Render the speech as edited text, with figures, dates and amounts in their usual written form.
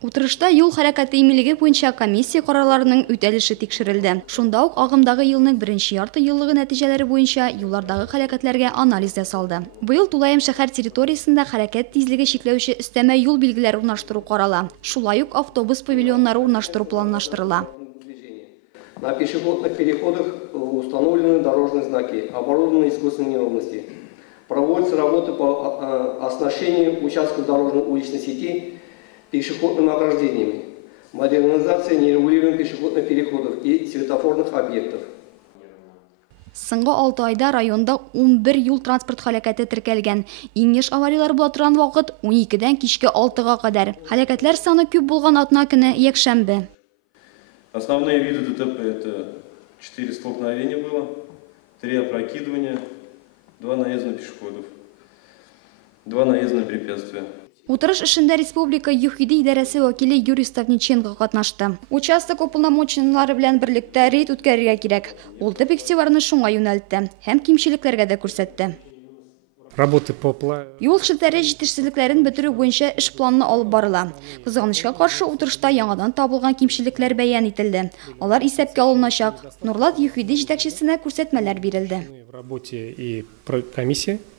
Утырышта юл хәрәкәте иминлеге буенча комиссия карарларының үтәлеше тикшерелде. Шунда ук агымдагы елның беренче ярты еллыгы нәтиҗәләре буенча юллардагы хәрәкәтләргә анализ ясалды. Быел Тулаем шәһәр территориясендә хәрәкәт тизлеге чикләүче өстәмә юл билгеләре урнаштыру карала. Шулай ук автобус павильоннары урнаштыру планлаштырыла. На пешеходных переходах установлены дорожные знаки, оборудованы искусственные неровности. Проводятся работы по оснащению участков дорожно-уличной сети пешеходными ограждениями, модернизация нерегулируемых пешеходных переходов и светофорных объектов. Соңгы 6 айда районда 11 юл транспорт хәрәкәте теркәлгән. Иң еш авариялар була торган вакыт 12-дән кичке 6-га кадәр. Хәрәкәтләр саны күп булган атна көне якшәмбе. Основные виды ДТП — это 4 столкновения было, 3 опрокидывания, 2 наезда на пешеходов, 2 наезда на препятствия. Утырыш эшендә республика ЮХИДИ идарәсе вәкиле Юрий Ставниченко катнашты. Участок уполномоченныйлары белән берлектә рейд үткәрергә кирәк. Ул төп игътибарны шуңа юнәлтте һәм кимчелекләргә дә күрсәтте. Юл шелтәре җитешсезлекләрен бетерү буенча эш планы алып барыла. Кызганычка каршы утырышта яңадан табылган кимчелекләр бәян ителде. Алар исәпкә алыначак. Нурлат ЮХИДИ җитәкчесенә күрсәтмәләр бирелде.